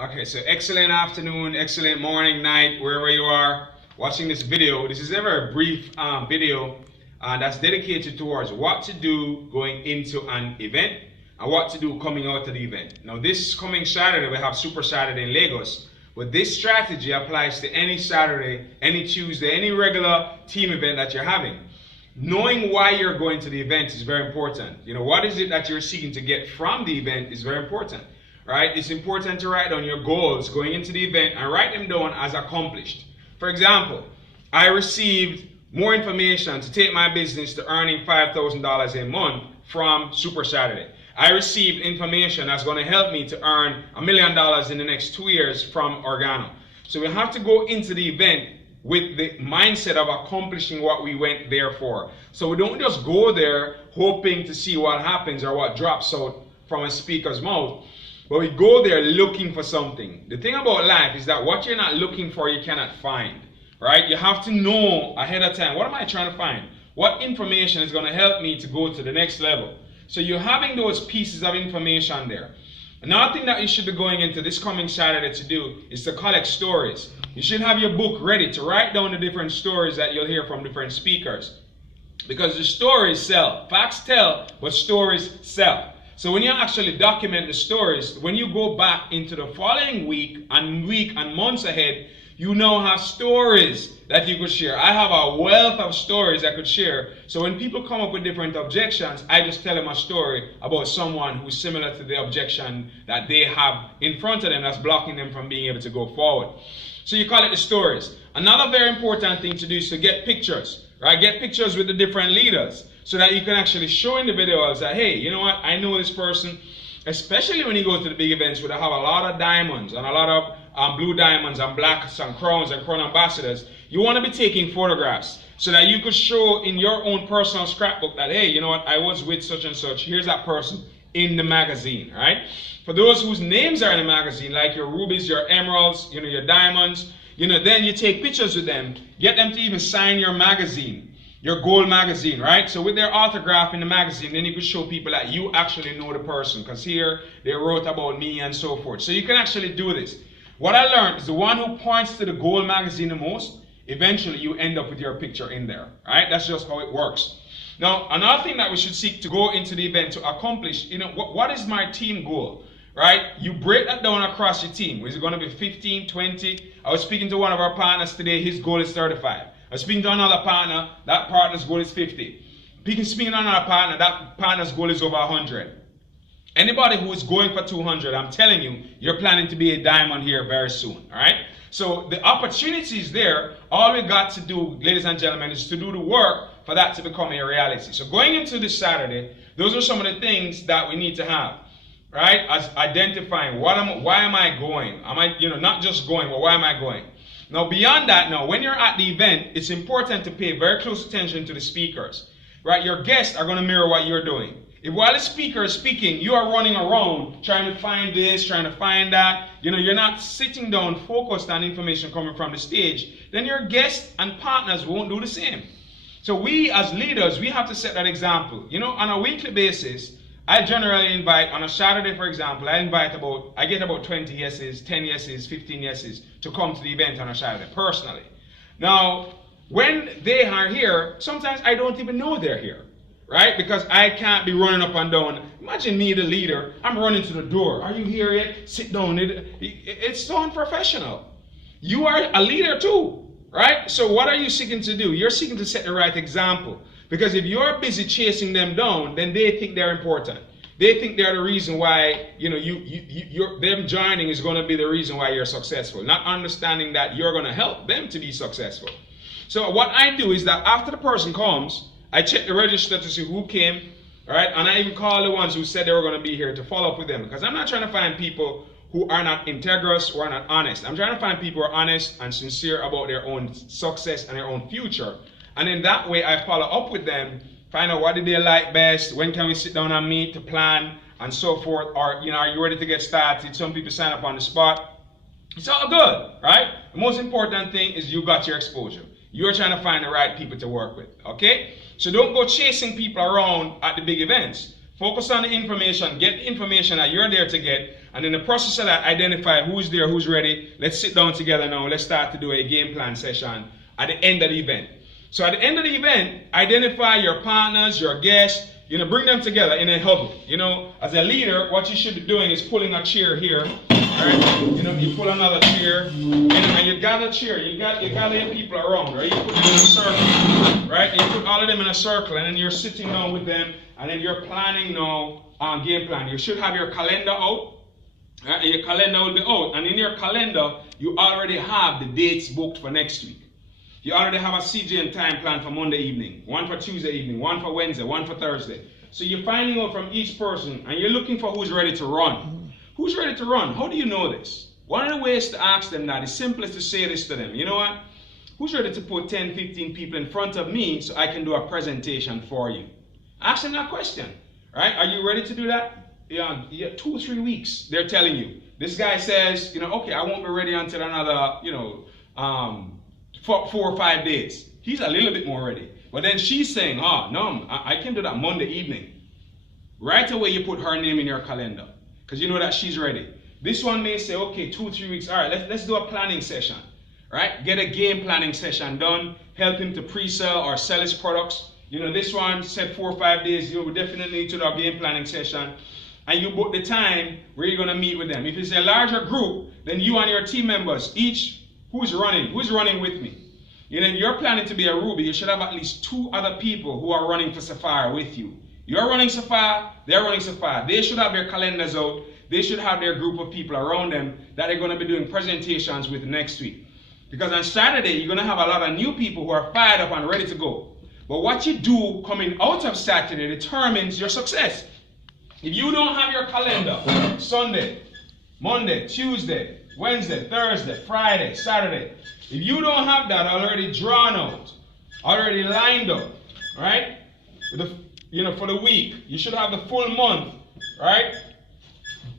Okay, so excellent afternoon, excellent morning, night, wherever you are watching this video. This is a very brief video that's dedicated towards what to do going into an event and what to do coming out of the event. Now, this coming Saturday, we have Super Saturday in Lagos, but this strategy applies to any Saturday, any Tuesday, any regular team event that you're having. Knowing why you're going to the event is very important. You know, what is it that you're seeking to get from the event is very important. Right? It's important to write down your goals going into the event and write them down as accomplished. For example, I received more information to take my business to earning $5,000 a month from Super Saturday. I received information that's going to help me to earn $1 million in the next 2 years from Organo. So we have to go into the event with the mindset of accomplishing what we went there for. So we don't just go there hoping to see what happens or what drops out from a speaker's mouth. But we go there looking for something. The thing about life is that what you're not looking for, you cannot find. Right? You have to know ahead of time, what am I trying to find? What information is going to help me to go to the next level? So you're having those pieces of information there. Another thing that you should be going into this coming Saturday to do is to collect stories. You should have your book ready to write down the different stories that you'll hear from different speakers. Because the stories sell. Facts tell, but stories sell. So when you actually document the stories, when you go back into the following week and months ahead, you now have stories that you could share. I have a wealth of stories I could share. So when people come up with different objections, I just tell them a story about someone who's similar to the objection that they have in front of them that's blocking them from being able to go forward. So you call it the stories. Another very important thing to do is to get pictures, right? Get pictures with the different leaders, so that you can actually show in the videos that, hey, you know what, I know this person, especially when you go to the big events where they have a lot of diamonds and a lot of blue diamonds and blacks and crowns and crown ambassadors. You want to be taking photographs so that you could show in your own personal scrapbook that, hey, you know what, I was with such and such. Here's that person in the magazine, right? For those whose names are in the magazine, like your rubies, your emeralds, you know, your diamonds, you know, then you take pictures with them, get them to even sign your magazine. Your gold magazine, right? So with their autograph in the magazine, then you can show people that you actually know the person, because here they wrote about me and so forth. So you can actually do this. What I learned is the one who points to the gold magazine the most, eventually you end up with your picture in there, right? That's just how it works. Now, another thing that we should seek to go into the event to accomplish, you know, what is my team goal, right? You break that down across your team. Is it going to be 15, 20? I was speaking to one of our partners today. His goal is 35. I was speaking to another partner, that partner's goal is 50. Speaking to another partner, that partner's goal is over 100. Anybody who is going for 200, I'm telling you, you're planning to be a diamond here very soon, all right? So the opportunity is there. All we got to do, ladies and gentlemen, is to do the work for that to become a reality. So going into this Saturday, those are some of the things that we need to have, right? As identifying, why am I going? Am I, you know, not just going, but why am I going? Now, beyond that, now, when you're at the event, it's important to pay very close attention to the speakers, right? Your guests are going to mirror what you're doing. If while the speaker is speaking, you are running around trying to find this, trying to find that, you know, you're not sitting down focused on information coming from the stage, then your guests and partners won't do the same. So we as leaders, we have to set that example. You know, on a weekly basis, I generally invite, on a Saturday, for example, I get about 20 yeses, 10 yeses, 15 yeses to come to the event on a Saturday, personally. Now, when they are here, sometimes I don't even know they're here, right? Because I can't be running up and down. Imagine me, the leader, I'm running to the door. Are you here yet? Sit down. It's so unprofessional. You are a leader too, right? So what are you seeking to do? You're seeking to set the right example. Because if you're busy chasing them down, then they think they're important. They think they're the reason why, you know, them joining is going to be the reason why you're successful. Not understanding that you're going to help them to be successful. So what I do is that after the person comes, I check the register to see who came, all right? And I even call the ones who said they were going to be here to follow up with them. Because I'm not trying to find people who are not integrous or are not honest. I'm trying to find people who are honest and sincere about their own success and their own future. And in that way, I follow up with them, find out what did they like best, when can we sit down and meet to plan, and so forth. Or, you know, are you ready to get started? Some people sign up on the spot. It's all good, right? The most important thing is you got your exposure. You're trying to find the right people to work with, okay? So don't go chasing people around at the big events. Focus on the information, get the information that you're there to get, and in the process of that, identify who's there, who's ready. Let's sit down together now. Let's start to do a game plan session at the end of the event. So at the end of the event, identify your partners, your guests, bring them together in a huddle. As a leader, what you should be doing is pulling a chair here, right? You pull another chair, and you gather a chair, you gather your people around, right? You put them in a circle, right? And you put all of them in a circle, and then you're sitting down with them, and then you're planning now on game plan. You should have your calendar out, right? And your calendar will be out, and in your calendar, you already have the dates booked for next week. You already have a CGM time plan for Monday evening, one for Tuesday evening, one for Wednesday, one for Thursday. So you're finding out from each person, and you're looking for who's ready to run. Who's ready to run? How do you know this? One of the ways to ask them that is simplest to say this to them. You know what? Who's ready to put 10, 15 people in front of me so I can do a presentation for you? Ask them that question, right? Are you ready to do that? Yeah, 2 or 3 weeks, they're telling you. This guy says, okay, I won't be ready until another, 4 or 5 days. He's a little bit more ready. But then she's saying, no, I can do that Monday evening. Right away, you put her name in your calendar because you know that she's ready. This one may say, okay, 2 or 3 weeks. All right, let's do a planning session, right? Get a game planning session done. Help him to pre-sell or sell his products. This one said 4 or 5 days. We definitely need to do a game planning session. And you book the time where you're going to meet with them. If it's a larger group, then you and your team members, each, who's running with me? If you're planning to be a Ruby, you should have at least 2 other people who are running for Sapphire with you. You're running Sapphire, they're running Sapphire. They should have their calendars out. They should have their group of people around them that they're going to be doing presentations with next week. Because on Saturday, you're going to have a lot of new people who are fired up and ready to go. But what you do coming out of Saturday determines your success. If you don't have your calendar, Sunday, Monday, Tuesday, Wednesday, Thursday, Friday, Saturday, if you don't have that already drawn out, already lined up, right? For the week, you should have the full month, right?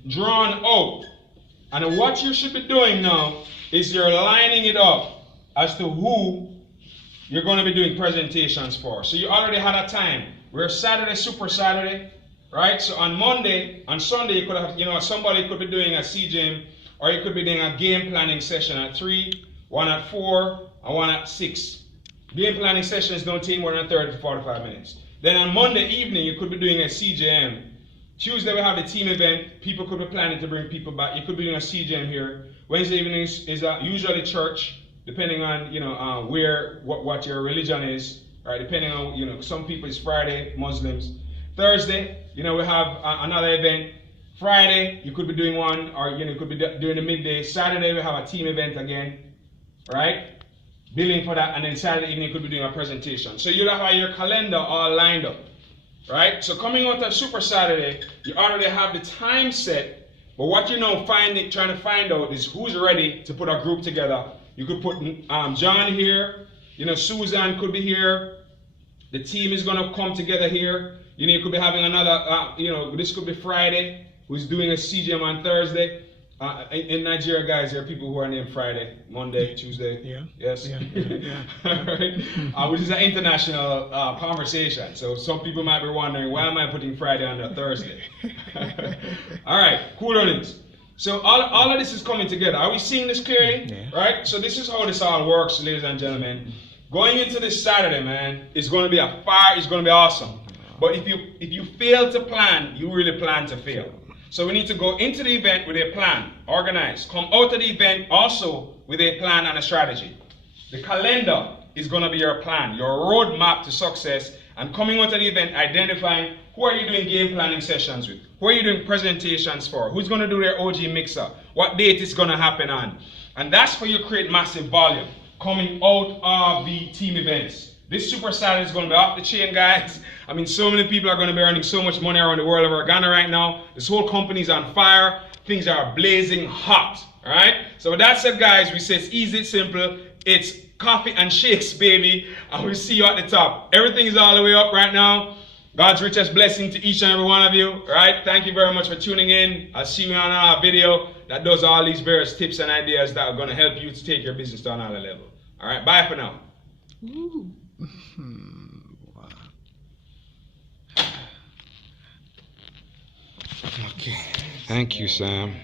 Drawn out. And what you should be doing now is you're lining it up as to who you're going to be doing presentations for. So you already had a time. We're Saturday, Super Saturday, right? So on Monday, on Sunday, you could have, somebody could be doing a CGM, or you could be doing a game planning session at 3, one at 4, and one at 6. Game planning sessions don't take more than 30 to 45 minutes. Then on Monday evening, you could be doing a CGM. Tuesday, we have the team event. People could be planning to bring people back. You could be doing a CGM here. Wednesday evenings is usually church, depending on, what your religion is. Right? Depending on, some people it's Friday, Muslims. Thursday, we have another event. Friday, you could be doing one, or you could be doing the midday. Saturday, we have a team event again, right? Billing for that, and then Saturday evening, you could be doing a presentation. So you'll have your calendar all lined up, right? So coming out of Super Saturday, you already have the time set, but what you're now trying to find out is who's ready to put a group together. You could put John here, Susan could be here. The team is going to come together here. You could be having another, this could be Friday, who's doing a CGM on Thursday. In Nigeria, guys, there are people who are named Friday, Monday, Tuesday. Yeah. Yes. Yeah. All right. Which is an international conversation. So some people might be wondering, why am I putting Friday on a Thursday? All right. Cool earnings. So all of this is coming together. Are we seeing this clearly? Yeah. Right. So this is how this all works, ladies and gentlemen. Going into this Saturday, man, it's going to be a fire. It's going to be awesome. But if you fail to plan, you really plan to fail. So we need to go into the event with a plan, organize. Come out of the event also with a plan and a strategy. The calendar is going to be your plan, your roadmap to success. And coming out of the event, identifying who are you doing game planning sessions with? Who are you doing presentations for? Who's going to do their OG mixer? What date is going to happen on? And that's for you to create massive volume coming out of the team events. This Super Saturday is going to be off the chain, guys. I mean, so many people are going to be earning so much money around the world of Ghana right now. This whole company is on fire. Things are blazing hot, all right? So with that said, guys, we say it's easy, it's simple. It's coffee and shakes, baby. And we'll see you at the top. Everything is all the way up right now. God's richest blessing to each and every one of you, all right? Thank you very much for tuning in. I'll see you on our video that does all these various tips and ideas that are going to help you to take your business to another level. All right, bye for now. Ooh. Okay. Thank you, Sam.